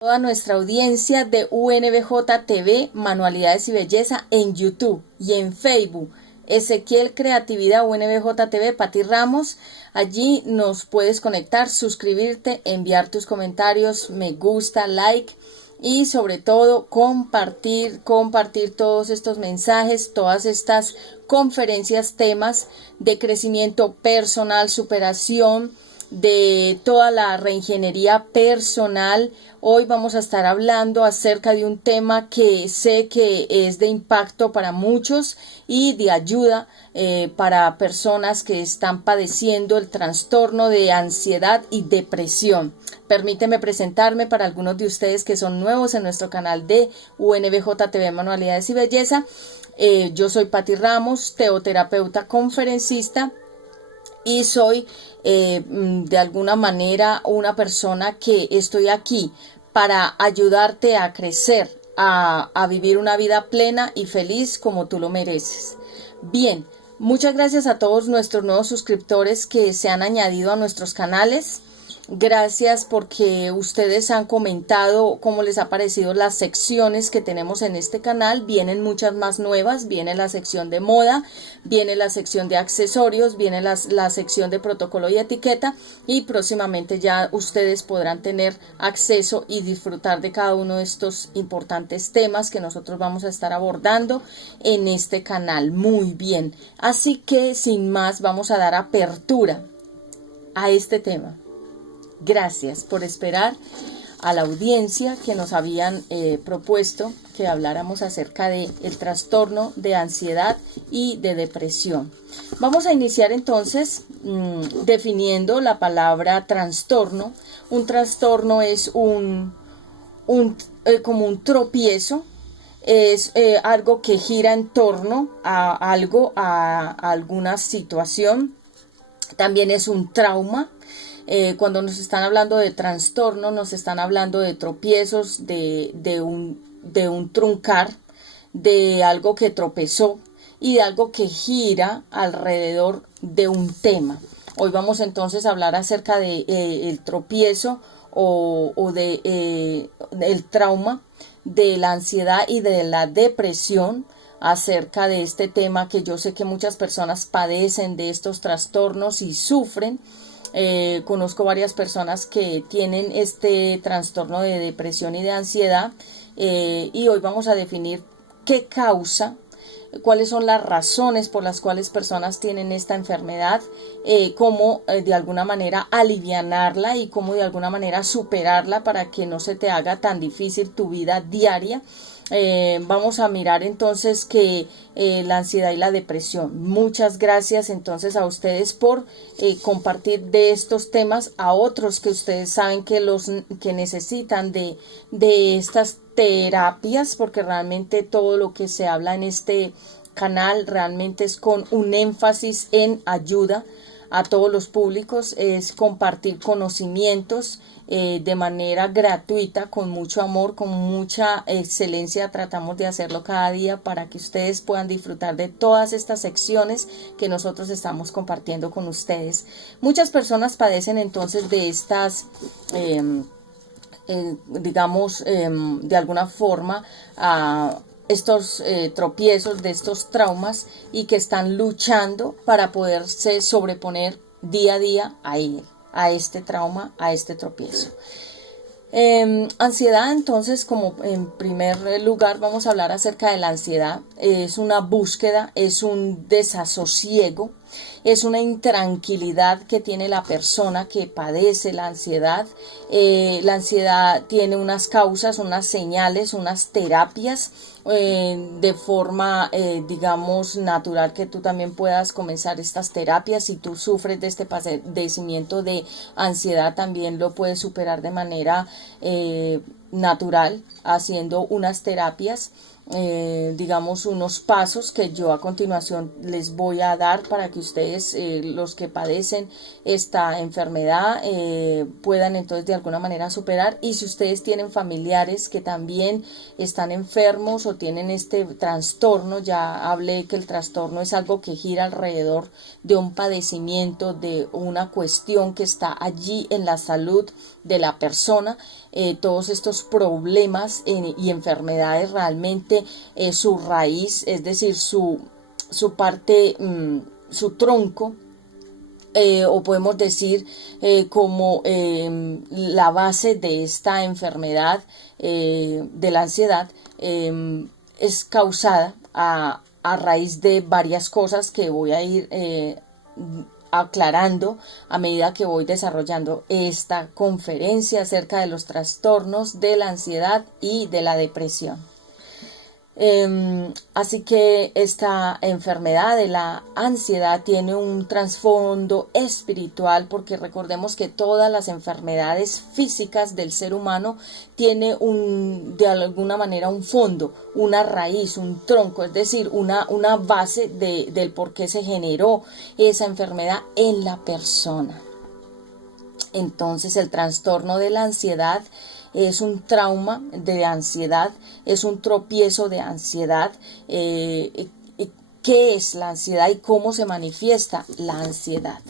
Toda nuestra audiencia de UNBJ TV, Manualidades y Belleza en YouTube y en Facebook. Ezequiel Creatividad, UNBJ TV, Pati Ramos. Allí nos puedes conectar, suscribirte, enviar tus comentarios, me gusta, like y sobre todo compartir todos estos mensajes, todas estas conferencias, temas de crecimiento personal, superación, de toda la reingeniería personal. Hoy vamos a estar hablando acerca de un tema que sé que es de impacto para muchos y de ayuda para personas que están padeciendo el trastorno de ansiedad y depresión. Permíteme presentarme para algunos de ustedes que son nuevos en nuestro canal de UNBJ TV Manualidades y Belleza. Yo soy Pati Ramos, teoterapeuta conferencista, y soy de alguna manera una persona que estoy aquí para ayudarte a crecer, a vivir una vida plena y feliz como tú lo mereces. Bien, muchas gracias a todos nuestros nuevos suscriptores que se han añadido a nuestros canales. Gracias porque ustedes han comentado cómo les ha parecido las secciones que tenemos en este canal. Vienen muchas más nuevas, viene la sección de moda, viene la sección de accesorios, viene la sección de protocolo y etiqueta, y próximamente ya ustedes podrán tener acceso y disfrutar de cada uno de estos importantes temas que nosotros vamos a estar abordando en este canal. Muy bien, así que sin más vamos a dar apertura a este tema. Gracias por esperar a la audiencia que nos habían propuesto que habláramos acerca del trastorno de ansiedad y de depresión. Vamos a iniciar entonces definiendo la palabra trastorno. Un trastorno es como un tropiezo, es algo que gira en torno a algo, a alguna situación. También es un trauma. Cuando nos están hablando de trastorno, nos están hablando de tropiezos, de un truncar, de algo que tropezó y de algo que gira alrededor de un tema. Hoy vamos entonces a hablar acerca de el tropiezo o de el trauma, de la ansiedad y de la depresión, acerca de este tema que yo sé que muchas personas padecen de estos trastornos y sufren. Conozco varias personas que tienen este trastorno de depresión y de ansiedad, y hoy vamos a definir qué causa, cuáles son las razones por las cuales personas tienen esta enfermedad, cómo de alguna manera alivianarla y cómo de alguna manera superarla para que no se te haga tan difícil tu vida diaria. Vamos a mirar entonces que la ansiedad y la depresión. Muchas gracias entonces a ustedes por compartir de estos temas a otros que ustedes saben que necesitan de estas terapias, porque realmente todo lo que se habla en este canal realmente es con un énfasis en ayuda a todos los públicos, es compartir conocimientos de manera gratuita, con mucho amor, con mucha excelencia. Tratamos de hacerlo cada día para que ustedes puedan disfrutar de todas estas secciones que nosotros estamos compartiendo con ustedes. Muchas personas padecen entonces de estas digamos, de alguna forma, estos tropiezos, de estos traumas, y que están luchando para poderse sobreponer día a día a este trauma, a este tropiezo. Ansiedad, entonces, como en primer lugar vamos a hablar acerca de la ansiedad. Es una búsqueda, es un desasosiego, es una intranquilidad que tiene la persona que padece la ansiedad. La ansiedad tiene unas causas, unas señales, unas terapias, de forma, digamos, natural, que tú también puedas comenzar estas terapias. Si tú sufres de este padecimiento de ansiedad, también lo puedes superar de manera natural, haciendo unas terapias, digamos, unos pasos que yo a continuación les voy a dar para que ustedes, los que padecen esta enfermedad, puedan entonces de alguna manera superar. Y si ustedes tienen familiares que también están enfermos o tienen este trastorno, ya hablé que el trastorno es algo que gira alrededor de un padecimiento, de una cuestión que está allí en la salud de la persona. Todos estos problemas y enfermedades realmente su raíz, es decir, su parte, su tronco, o podemos decir como la base de esta enfermedad de la ansiedad es causada a raíz de varias cosas que voy a ir aclarando a medida que voy desarrollando esta conferencia acerca de los trastornos de la ansiedad y de la depresión. Así que esta enfermedad de la ansiedad tiene un trasfondo espiritual, porque recordemos que todas las enfermedades físicas del ser humano tienen de alguna manera un fondo, una raíz, un tronco, es decir, una base del por qué se generó esa enfermedad en la persona. Entonces el trastorno de la ansiedad es un trauma de ansiedad, es un tropiezo de ansiedad. ¿Qué es la ansiedad y cómo se manifiesta la ansiedad?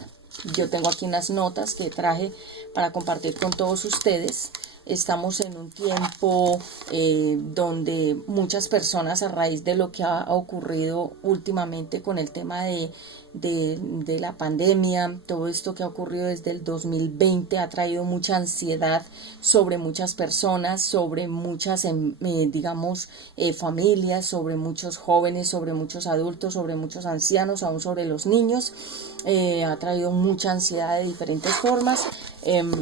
Yo tengo aquí unas notas que traje para compartir con todos ustedes. Estamos en un tiempo donde muchas personas, a raíz de lo que ha ocurrido últimamente con el tema de la pandemia, todo esto que ha ocurrido desde el 2020 ha traído mucha ansiedad sobre muchas personas, sobre muchas, digamos, familias, sobre muchos jóvenes, sobre muchos adultos, sobre muchos ancianos, aún sobre los niños. Ha traído mucha ansiedad de diferentes formas,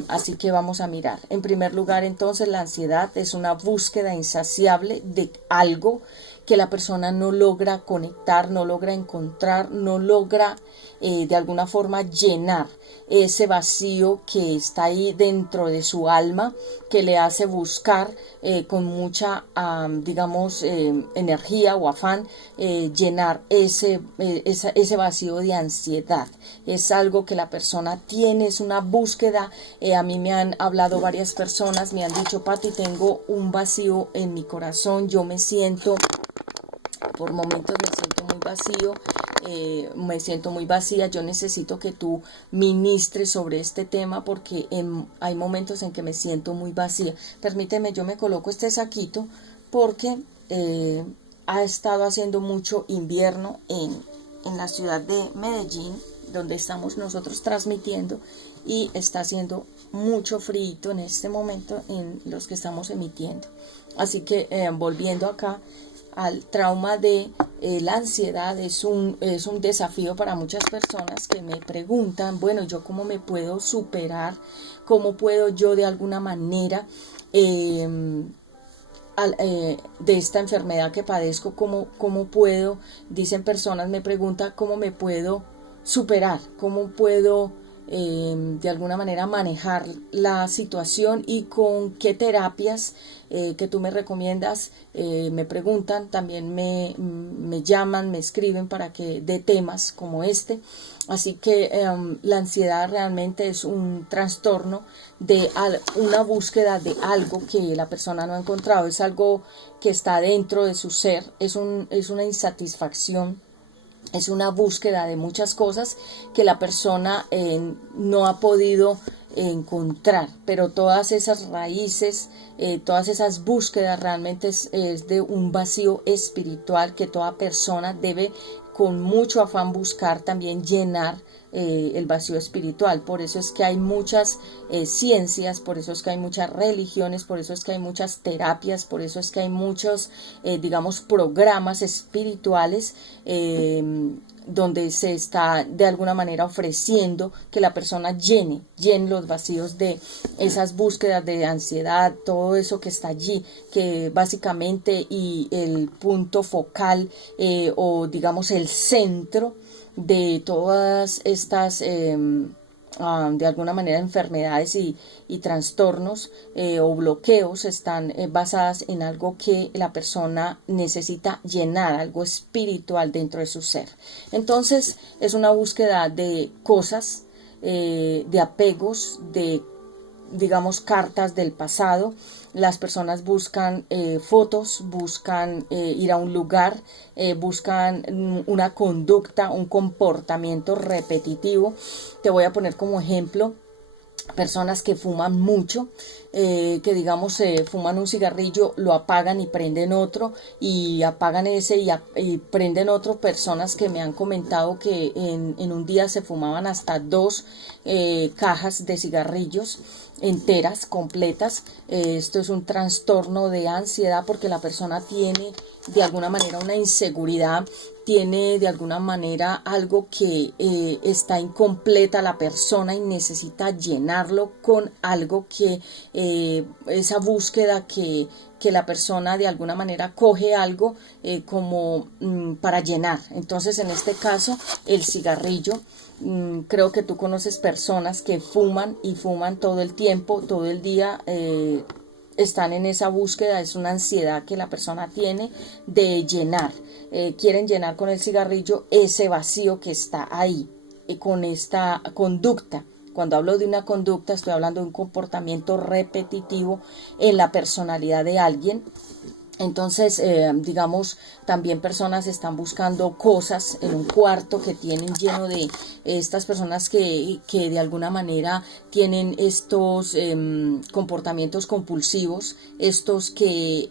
así que vamos a mirar. En primer lugar, entonces, la ansiedad es una búsqueda insaciable de algo que la persona no logra conectar, no logra encontrar, no logra de alguna forma llenar ese vacío que está ahí dentro de su alma, que le hace buscar con mucha, digamos, energía o afán, llenar ese vacío de ansiedad. Es algo que la persona tiene, es una búsqueda. A mí me han hablado varias personas, me han dicho: Pati, tengo un vacío en mi corazón, yo me siento... Por momentos me siento muy vacío, me siento muy vacía, yo necesito que tú ministres sobre este tema porque hay momentos en que me siento muy vacía. Permíteme, yo me coloco este saquito porque ha estado haciendo mucho invierno en la ciudad de Medellín, donde estamos nosotros transmitiendo, y está haciendo mucho frío en este momento en los que estamos emitiendo. Así que volviendo acá al trauma de la ansiedad, es un desafío para muchas personas que me preguntan: bueno, ¿yo cómo me puedo superar? ¿Cómo puedo yo de alguna manera de esta enfermedad que padezco, cómo puedo? Dicen personas, me preguntan cómo me puedo superar, cómo puedo de alguna manera manejar la situación y con qué terapias que tú me recomiendas. Me preguntan, también me llaman, me escriben para que dé temas como este. Así que la ansiedad realmente es un trastorno de una búsqueda de algo que la persona no ha encontrado, es algo que está dentro de su ser, es una insatisfacción. Es una búsqueda de muchas cosas que la persona no ha podido encontrar, pero todas esas raíces, todas esas búsquedas realmente es de un vacío espiritual que toda persona debe con mucho afán buscar también llenar el vacío espiritual. Por eso es que hay muchas ciencias, por eso es que hay muchas religiones, por eso es que hay muchas terapias, por eso es que hay muchos, digamos, programas espirituales donde se está de alguna manera ofreciendo que la persona llene los vacíos de esas búsquedas de ansiedad, todo eso que está allí, que básicamente y el punto focal o digamos el centro de todas estas de alguna manera enfermedades y trastornos o bloqueos están basadas en algo que la persona necesita llenar, algo espiritual dentro de su ser. Entonces es una búsqueda de cosas, de apegos, de digamos cartas del pasado. Las personas buscan fotos, buscan ir a un lugar, buscan una conducta, un comportamiento repetitivo. Te voy a poner como ejemplo personas que fuman mucho, que digamos fuman un cigarrillo, lo apagan y prenden otro, y apagan ese y prenden otro. Personas que me han comentado que en un día se fumaban hasta 2 cajas de cigarrillos enteras, completas. Esto es un trastorno de ansiedad porque la persona tiene de alguna manera una inseguridad, tiene de alguna manera algo que está incompleta la persona y necesita llenarlo con algo que esa búsqueda que la persona de alguna manera coge algo como para llenar. Entonces en este caso el cigarrillo, creo que tú conoces personas que fuman y fuman todo el tiempo, todo el día, están en esa búsqueda, es una ansiedad que la persona tiene de llenar, quieren llenar con el cigarrillo ese vacío que está ahí, con esta conducta. Cuando hablo de una conducta, estoy hablando de un comportamiento repetitivo en la personalidad de alguien. Entonces, digamos, también personas están buscando cosas en un cuarto que tienen lleno de estas personas que de alguna manera tienen estos comportamientos compulsivos, estos que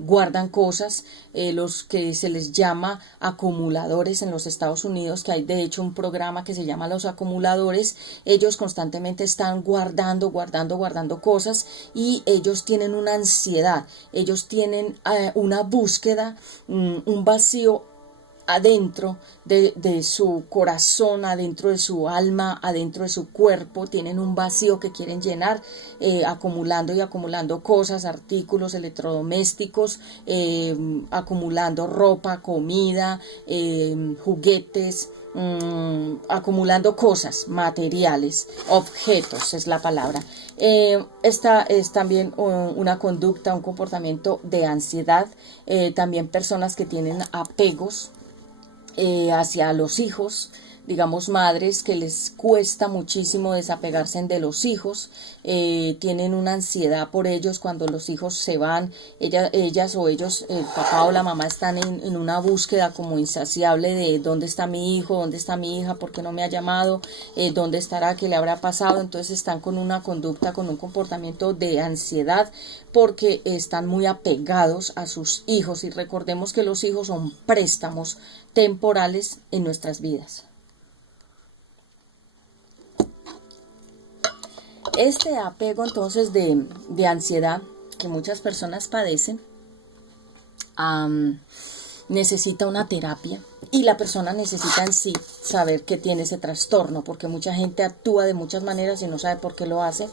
guardan cosas, los que se les llama acumuladores en los Estados Unidos, que hay de hecho un programa que se llama Los Acumuladores. Ellos constantemente están guardando cosas, y ellos tienen una ansiedad, ellos tienen una búsqueda, un vacío adentro de su corazón, adentro de su alma, adentro de su cuerpo. Tienen un vacío que quieren llenar, acumulando y acumulando cosas, artículos electrodomésticos, acumulando ropa, comida, juguetes, acumulando cosas, materiales, objetos es la palabra. Esta es también una conducta, un comportamiento de ansiedad. También personas que tienen apegos hacia los hijos, digamos madres que les cuesta muchísimo desapegarse de los hijos, tienen una ansiedad por ellos cuando los hijos se van, ellas o ellos, el papá o la mamá, están en una búsqueda como insaciable de dónde está mi hijo, dónde está mi hija, por qué no me ha llamado, dónde estará, qué le habrá pasado. Entonces están con una conducta, con un comportamiento de ansiedad porque están muy apegados a sus hijos, y recordemos que los hijos son préstamos temporales en nuestras vidas. Este apego entonces de ansiedad que muchas personas padecen, necesita una terapia, y la persona necesita en sí saber que tiene ese trastorno, porque mucha gente actúa de muchas maneras y no sabe por qué lo hace,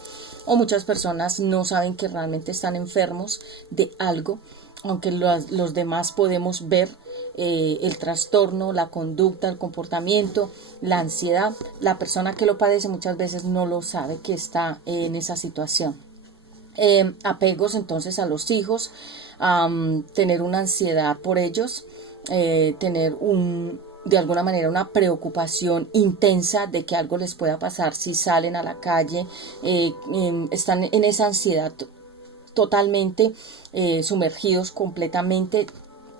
o muchas personas no saben que realmente están enfermos de algo, aunque los demás podemos ver el trastorno, la conducta, el comportamiento, la ansiedad. La persona que lo padece muchas veces no lo sabe que está en esa situación. Apegos entonces a los hijos, tener una ansiedad por ellos, tener de alguna manera una preocupación intensa de que algo les pueda pasar si salen a la calle, están en esa ansiedad totalmente sumergidos completamente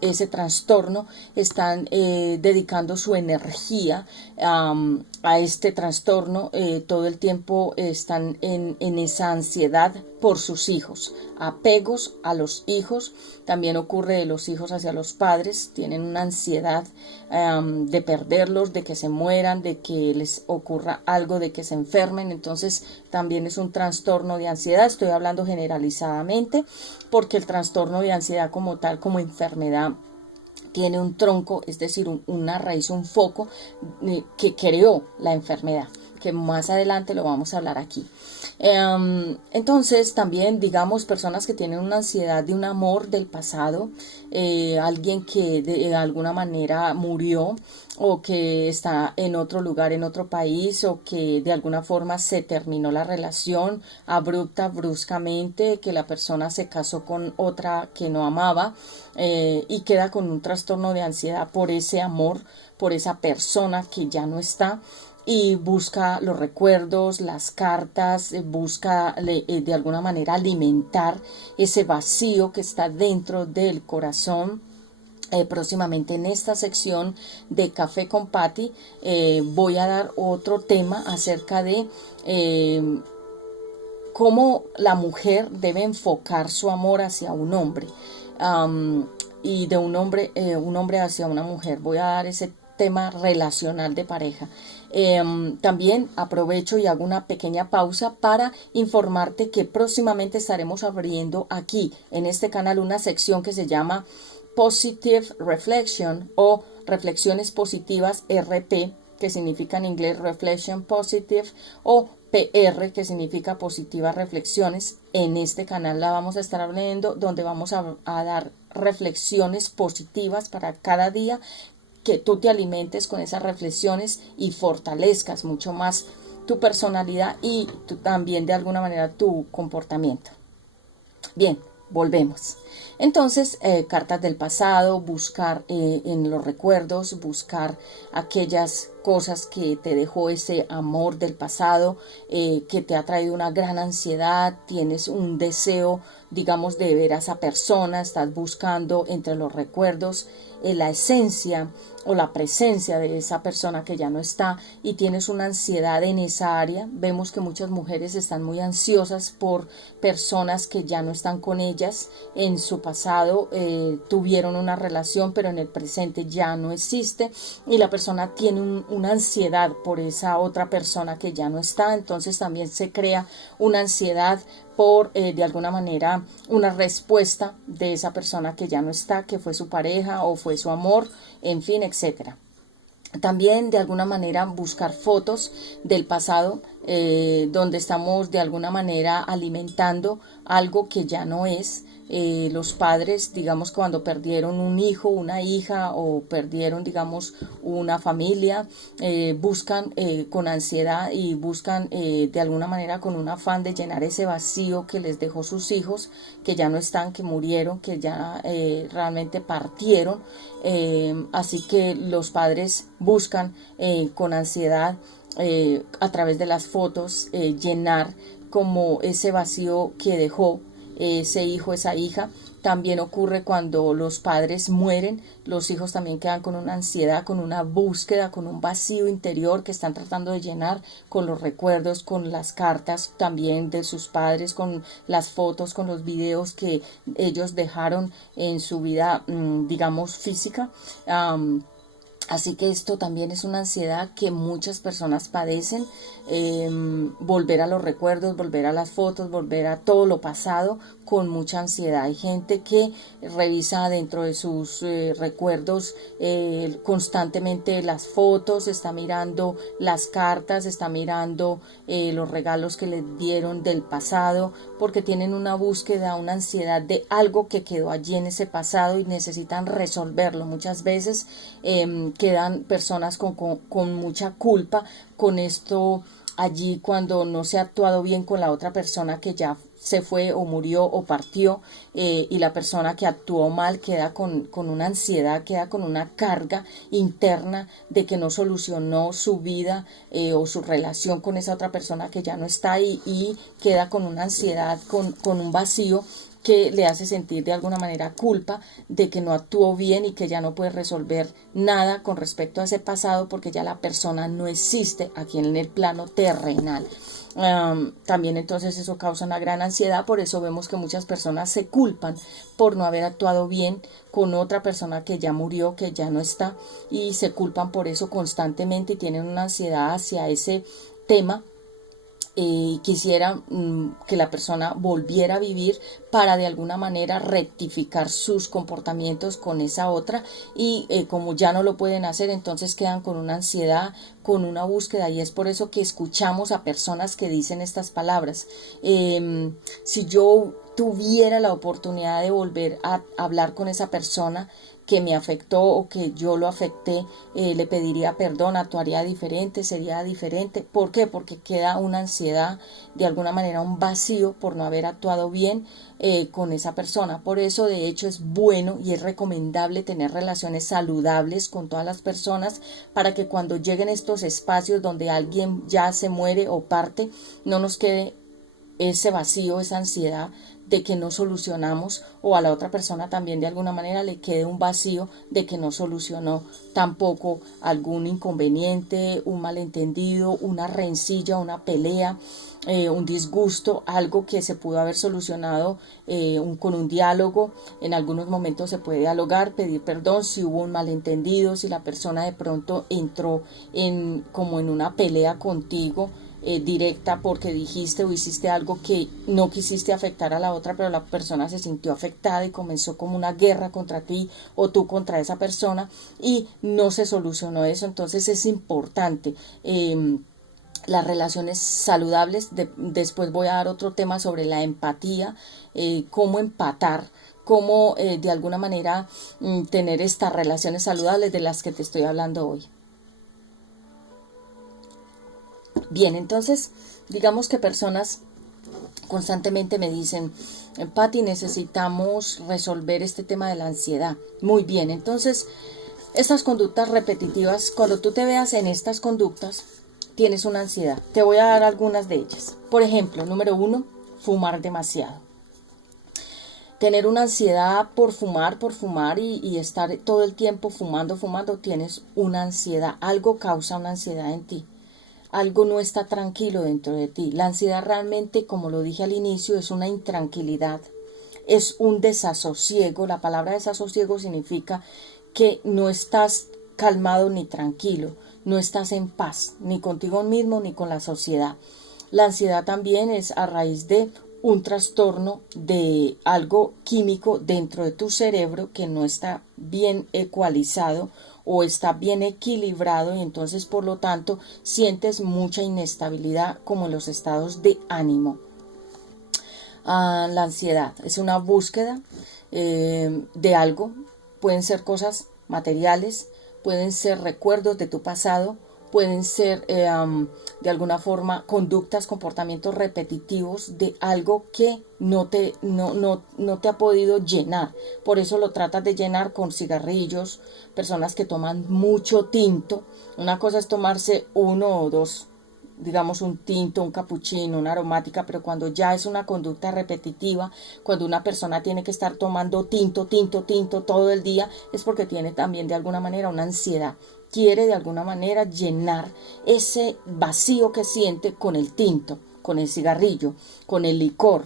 ese trastorno, están dedicando su energía a este trastorno, todo el tiempo están en esa ansiedad por sus hijos, apegos a los hijos. También ocurre de los hijos hacia los padres, tienen una ansiedad de perderlos, de que se mueran, de que les ocurra algo, de que se enfermen. Entonces también es un trastorno de ansiedad. Estoy hablando generalizadamente porque el trastorno de ansiedad como tal, como enfermedad, tiene un tronco, es decir, una raíz, un foco que creó la enfermedad, que más adelante lo vamos a hablar aquí. Entonces también, digamos, personas que tienen una ansiedad de un amor del pasado, alguien que de alguna manera murió, o que está en otro lugar, en otro país, o que de alguna forma se terminó la relación abrupta, bruscamente, que la persona se casó con otra que no amaba, y queda con un trastorno de ansiedad por ese amor, por esa persona que ya no está, y busca los recuerdos, las cartas, busca de alguna manera alimentar ese vacío que está dentro del corazón. Próximamente en esta sección de Café con Patti voy a dar otro tema acerca de cómo la mujer debe enfocar su amor hacia un hombre, y de un hombre hacia una mujer. Voy a dar ese tema relacional de pareja. También aprovecho y hago una pequeña pausa para informarte que próximamente estaremos abriendo aquí en este canal una sección que se llama Positive Reflection o Reflexiones Positivas RP, que significa en inglés Reflection Positive, o PR, que significa Positivas Reflexiones. En este canal la vamos a estar abriendo, donde vamos a dar reflexiones positivas para cada día, que tú te alimentes con esas reflexiones y fortalezcas mucho más tu personalidad y también de alguna manera tu comportamiento. Bien, volvemos. Entonces, cartas del pasado, buscar en los recuerdos, buscar aquellas cosas que te dejó ese amor del pasado, que te ha traído una gran ansiedad, tienes un deseo, digamos, de ver a esa persona, estás buscando entre los recuerdos la esencia o la presencia de esa persona que ya no está, y tienes una ansiedad en esa área. Vemos que muchas mujeres están muy ansiosas por personas que ya no están con ellas. En su pasado tuvieron una relación, pero en el presente ya no existe, y la persona tiene una ansiedad por esa otra persona que ya no está. Entonces también se crea una ansiedad por de alguna manera una respuesta de esa persona que ya no está, que fue su pareja o fue su amor, en fin, etcétera. También de alguna manera buscar fotos del pasado, donde estamos de alguna manera alimentando algo que ya no es. Los padres, digamos, cuando perdieron un hijo, una hija, o perdieron, digamos, una familia, buscan con ansiedad y buscan de alguna manera con un afán de llenar ese vacío que les dejó sus hijos, que ya no están, que murieron, que ya realmente partieron. Así que los padres buscan con ansiedad, a través de las fotos, llenar como ese vacío que dejó ese hijo, esa hija. También ocurre cuando los padres mueren, los hijos también quedan con una ansiedad, con una búsqueda, con un vacío interior que están tratando de llenar con los recuerdos, con las cartas también de sus padres, con las fotos, con los videos que ellos dejaron en su vida, digamos, física. Así que esto también es una ansiedad que muchas personas padecen, volver a los recuerdos, volver a las fotos, volver a todo lo pasado con mucha ansiedad. Hay gente que revisa dentro de sus recuerdos constantemente las fotos, está mirando las cartas, está mirando los regalos que les dieron del pasado, porque tienen una búsqueda, una ansiedad de algo que quedó allí en ese pasado y necesitan resolverlo. Muchas veces quedan personas con mucha culpa con esto allí, cuando no se ha actuado bien con la otra persona que ya se fue o murió o partió, y la persona que actuó mal queda con una ansiedad, queda con una carga interna de que no solucionó su vida o su relación con esa otra persona que ya no está ahí, y queda con una ansiedad, con un vacío que le hace sentir de alguna manera culpa de que no actuó bien y que ya no puede resolver nada con respecto a ese pasado, porque ya la persona no existe aquí en el plano terrenal. También entonces eso causa una gran ansiedad. Por eso vemos que muchas personas se culpan por no haber actuado bien con otra persona que ya murió, que ya no está, y se culpan por eso constantemente y tienen una ansiedad hacia ese tema. Quisiera que la persona volviera a vivir para de alguna manera rectificar sus comportamientos con esa otra, y como ya no lo pueden hacer, entonces quedan con una ansiedad, con una búsqueda, y es por eso que escuchamos a personas que dicen estas palabras. Si yo tuviera la oportunidad de volver a hablar con esa persona que me afectó o que yo lo afecté, le pediría perdón, actuaría diferente, sería diferente. ¿Por qué? Porque queda una ansiedad, de alguna manera un vacío por no haber actuado bien con esa persona. Por eso de hecho es bueno y es recomendable tener relaciones saludables con todas las personas, para que cuando lleguen estos espacios donde alguien ya se muere o parte, no nos quede ese vacío, esa ansiedad de que no solucionamos, o a la otra persona también de alguna manera le quede un vacío de que no solucionó tampoco algún inconveniente, un malentendido, una rencilla, una pelea, un disgusto, algo que se pudo haber solucionado con un diálogo. En algunos momentos se puede dialogar, pedir perdón si hubo un malentendido, si la persona de pronto entró como en una pelea contigo, directa, porque dijiste o hiciste algo que no quisiste afectar a la otra, pero la persona se sintió afectada y comenzó como una guerra contra ti o tú contra esa persona y no se solucionó eso. Entonces es importante las relaciones saludables. Después voy a dar otro tema sobre la empatía, cómo empatar, cómo de alguna manera tener estas relaciones saludables de las que te estoy hablando hoy. Bien, entonces digamos que personas constantemente me dicen, Patti, necesitamos resolver este tema de la ansiedad. Muy bien, entonces estas conductas repetitivas, cuando tú te veas en estas conductas, tienes una ansiedad. Te voy a dar algunas de ellas. Por ejemplo, número 1, fumar demasiado. Tener una ansiedad por fumar y estar todo el tiempo fumando, tienes una ansiedad. Algo causa una ansiedad en ti. Algo no está tranquilo dentro de ti. La ansiedad realmente, como lo dije al inicio, es una intranquilidad, es un desasosiego. La palabra desasosiego significa que no estás calmado ni tranquilo, no estás en paz, ni contigo mismo ni con la sociedad. La ansiedad también es a raíz de un trastorno de algo químico dentro de tu cerebro que no está bien ecualizado o está bien equilibrado, y entonces por lo tanto sientes mucha inestabilidad como en los estados de ánimo. La ansiedad es una búsqueda de algo. Pueden ser cosas materiales, pueden ser recuerdos de tu pasado, pueden ser de alguna forma conductas, comportamientos repetitivos de algo que no te ha podido llenar. Por eso lo tratas de llenar con cigarrillos, personas que toman mucho tinto. Una cosa es tomarse 1 o 2, digamos un tinto, un capuchino, una aromática, pero cuando ya es una conducta repetitiva, cuando una persona tiene que estar tomando tinto todo el día, es porque tiene también de alguna manera una ansiedad. Quiere de alguna manera llenar ese vacío que siente con el tinto, con el cigarrillo, con el licor.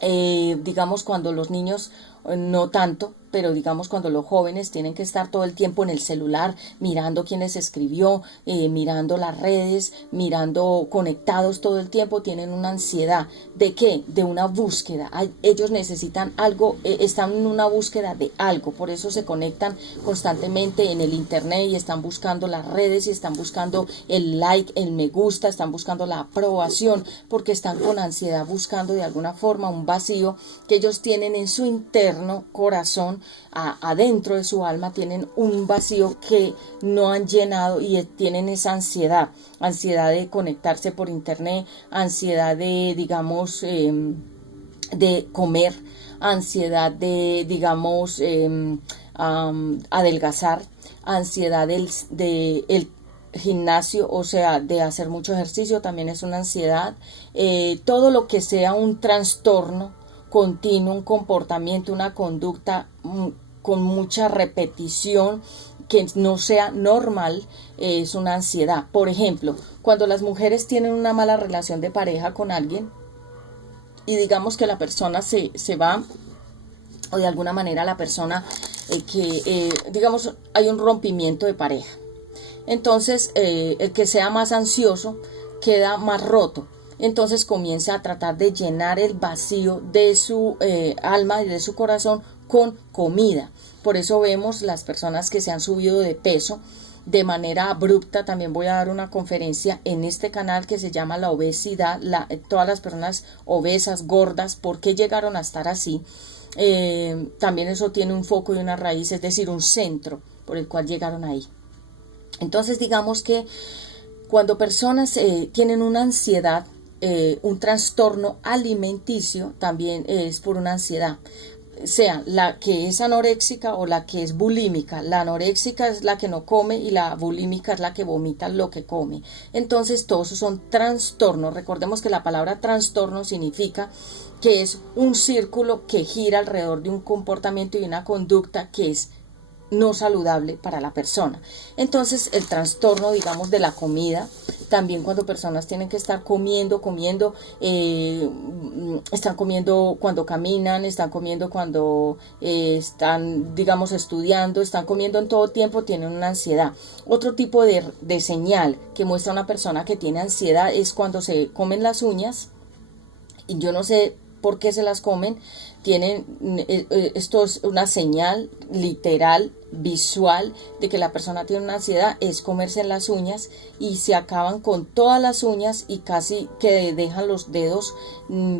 Digamos cuando los niños no tanto, pero digamos cuando los jóvenes tienen que estar todo el tiempo en el celular, mirando quién les escribió, mirando las redes, mirando, conectados todo el tiempo, tienen una ansiedad. ¿De qué? De una búsqueda. Ellos necesitan algo, están en una búsqueda de algo, por eso se conectan constantemente en el internet y están buscando las redes y están buscando el like, el me gusta, están buscando la aprobación, porque están con ansiedad buscando de alguna forma un vacío que ellos tienen en su interno corazón. Adentro de su alma tienen un vacío que no han llenado y tienen esa ansiedad de conectarse por internet, ansiedad de, digamos, de comer, ansiedad de, digamos, adelgazar, ansiedad de el gimnasio, o sea, de hacer mucho ejercicio, también es una ansiedad. Todo lo que sea un trastorno continuo, un comportamiento, una conducta con mucha repetición que no sea normal, es una ansiedad. Por ejemplo, cuando las mujeres tienen una mala relación de pareja con alguien y digamos que la persona se va, o de alguna manera la persona digamos hay un rompimiento de pareja, entonces el que sea más ansioso queda más roto. Entonces comienza a tratar de llenar el vacío de su alma y de su corazón con comida. Por eso vemos las personas que se han subido de peso de manera abrupta. También voy a dar una conferencia en este canal que se llama la obesidad, todas las personas obesas, gordas, ¿por qué llegaron a estar así? También eso tiene un foco y una raíz, es decir, un centro por el cual llegaron ahí. Entonces digamos que cuando personas tienen una ansiedad, un trastorno alimenticio, también es por una ansiedad, sea la que es anoréxica o la que es bulímica. La anoréxica es la que no come y la bulímica es la que vomita lo que come. Entonces todos esos son trastornos. Recordemos que la palabra trastorno significa que es un círculo que gira alrededor de un comportamiento y una conducta que es no saludable para la persona. Entonces el trastorno, digamos, de la comida, también cuando personas tienen que estar comiendo, están comiendo cuando caminan, están comiendo cuando están, digamos, estudiando, están comiendo en todo tiempo, tienen una ansiedad. Otro tipo de señal que muestra una persona que tiene ansiedad es cuando se comen las uñas, y yo no sé por qué se las comen. Esto es una señal literal, visual, de que la persona tiene una ansiedad, es comerse las uñas, y se acaban con todas las uñas y casi que dejan los dedos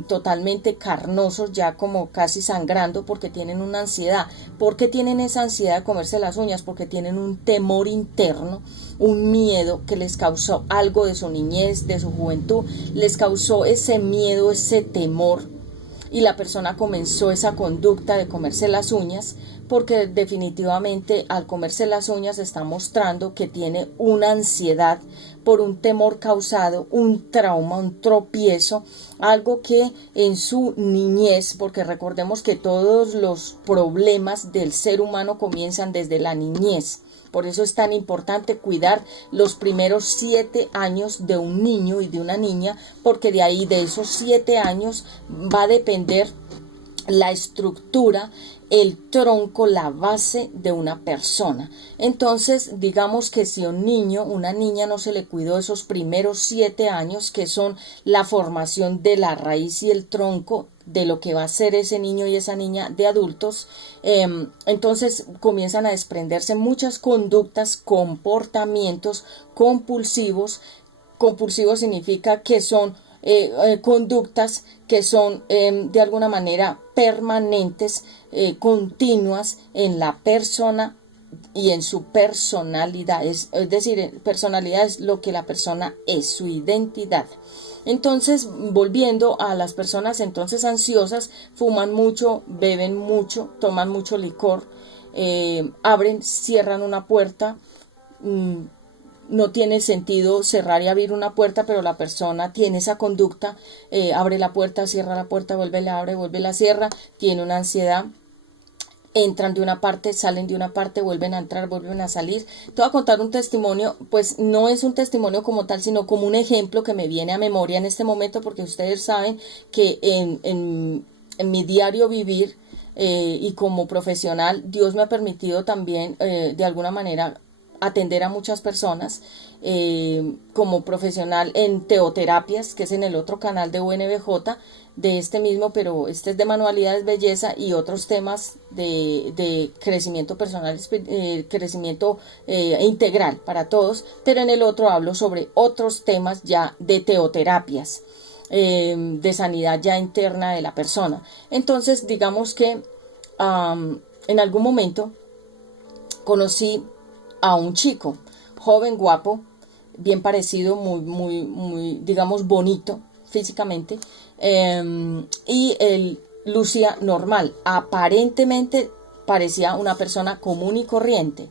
totalmente carnosos, ya como casi sangrando, porque tienen una ansiedad. ¿Por qué tienen esa ansiedad de comerse las uñas? Porque tienen un temor interno, un miedo que les causó algo de su niñez, de su juventud, les causó ese miedo, ese temor, y la persona comenzó esa conducta de comerse las uñas, porque definitivamente al comerse las uñas está mostrando que tiene una ansiedad por un temor causado, un trauma, un tropiezo, algo que en su niñez, porque recordemos que todos los problemas del ser humano comienzan desde la niñez. Por eso es tan importante cuidar los primeros 7 años de un niño y de una niña, porque de ahí, de esos 7 años, va a depender la estructura, el tronco, la base de una persona. Entonces, digamos que si a un niño, una niña no se le cuidó esos primeros 7 años, que son la formación de la raíz y el tronco de lo que va a ser ese niño y esa niña de adultos, entonces comienzan a desprenderse muchas conductas, comportamientos compulsivos. Compulsivos significa que son conductas que son de alguna manera permanentes, continuas en la persona y en su personalidad. Es decir, personalidad es lo que la persona es, su identidad. Entonces, volviendo a las personas entonces ansiosas, fuman mucho, beben mucho, toman mucho licor, abren, cierran una puerta. No tiene sentido cerrar y abrir una puerta, pero la persona tiene esa conducta, abre la puerta, cierra la puerta, vuelve, la abre, vuelve, la cierra, tiene una ansiedad. Entran de una parte, salen de una parte, vuelven a entrar, vuelven a salir. Te voy a contar un testimonio, pues no es un testimonio como tal, sino como un ejemplo que me viene a memoria en este momento, porque ustedes saben que en mi diario vivir y como profesional, Dios me ha permitido también de alguna manera atender a muchas personas como profesional en teoterapias, que es en el otro canal de UNBJ, de este mismo, pero este es de manualidades belleza y otros temas de crecimiento personal, crecimiento integral para todos, pero en el otro hablo sobre otros temas ya de teoterapias, de sanidad ya interna de la persona. Entonces, digamos que en algún momento conocí a un chico, joven, guapo, bien parecido, muy, digamos, bonito físicamente, y él lucía normal, aparentemente parecía una persona común y corriente,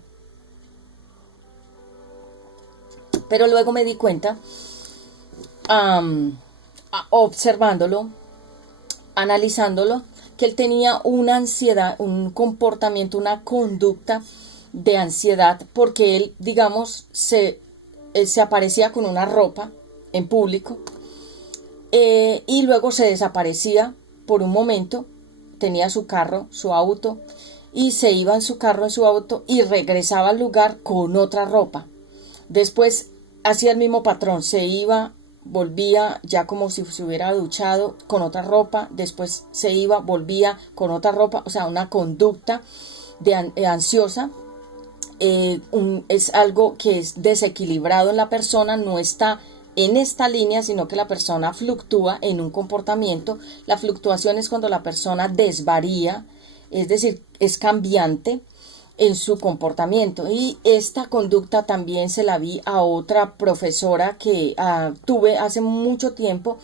pero luego me di cuenta, observándolo, analizándolo, que él tenía una ansiedad, un comportamiento, una conducta de ansiedad, porque él, digamos, se aparecía con una ropa en público, y luego se desaparecía por un momento, tenía su carro, su auto, y se iba en su carro, en su auto, y regresaba al lugar con otra ropa. Después hacía el mismo patrón, se iba, volvía ya como si se hubiera duchado con otra ropa, después se iba, volvía con otra ropa, o sea, una conducta ansiosa. Es algo que es desequilibrado en la persona, no está en esta línea, sino que la persona fluctúa en un comportamiento. La fluctuación es cuando la persona desvaría, es decir, es cambiante en su comportamiento. Y esta conducta también se la vi a otra profesora que tuve hace mucho tiempo.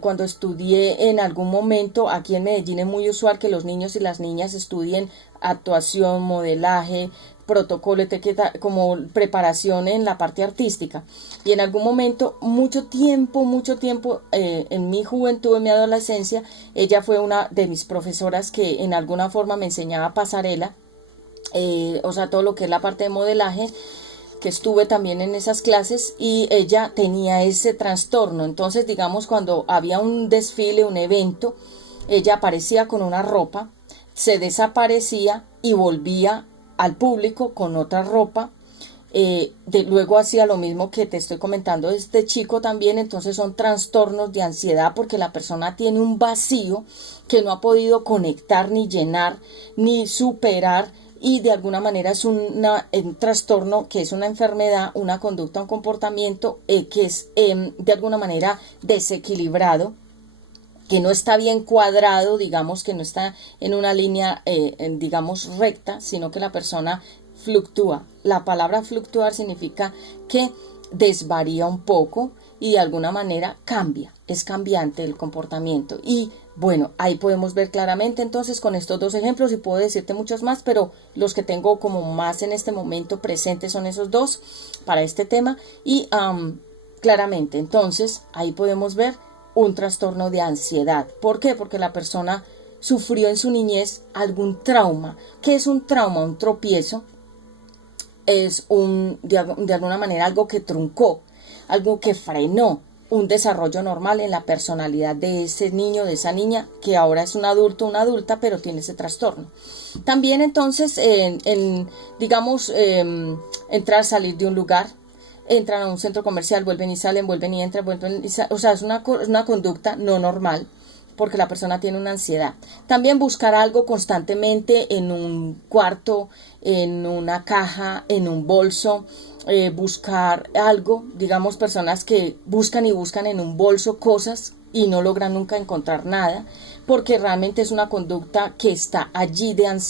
Cuando estudié en algún momento aquí en Medellín, es muy usual que los niños y las niñas estudien actuación, modelaje, protocolo, etiqueta, como preparación en la parte artística. Y en algún momento, mucho tiempo, en mi juventud, en mi adolescencia, ella fue una de mis profesoras que en alguna forma me enseñaba pasarela, o sea, todo lo que es la parte de modelaje, que estuve también en esas clases, y ella tenía ese trastorno. Entonces, digamos, cuando había un desfile, un evento, ella aparecía con una ropa, se desaparecía y volvía al público con otra ropa. Luego hacía lo mismo que te estoy comentando de este chico también. Entonces son trastornos de ansiedad porque la persona tiene un vacío que no ha podido conectar, ni llenar, ni superar, y de alguna manera es un trastorno que es una enfermedad, una conducta, un comportamiento que es de alguna manera desequilibrado, que no está bien cuadrado, digamos, que no está en una línea, digamos, recta, sino que la persona fluctúa. La palabra fluctuar significa que desvaría un poco y de alguna manera cambia, es cambiante el comportamiento. Y bueno, ahí podemos ver claramente entonces con estos dos ejemplos, y puedo decirte muchos más, pero los que tengo como más en este momento presentes son esos dos para este tema. Y claramente entonces ahí podemos ver un trastorno de ansiedad. ¿Por qué? Porque la persona sufrió en su niñez algún trauma. ¿Qué es un trauma? Un tropiezo es de alguna manera algo que truncó, algo que frenó un desarrollo normal en la personalidad de ese niño, de esa niña, que ahora es un adulto, una adulta, pero tiene ese trastorno. También entonces, digamos, entrar, salir de un lugar, entran a un centro comercial, vuelven y salen, vuelven y entran, vuelven y salen. O sea, es una conducta no normal, porque la persona tiene una ansiedad. También buscar algo constantemente en un cuarto, en una caja, en un bolso, buscar algo, digamos, personas que buscan y buscan en un bolso cosas y no logran nunca encontrar nada, porque realmente es una conducta que está allí de ansiedad.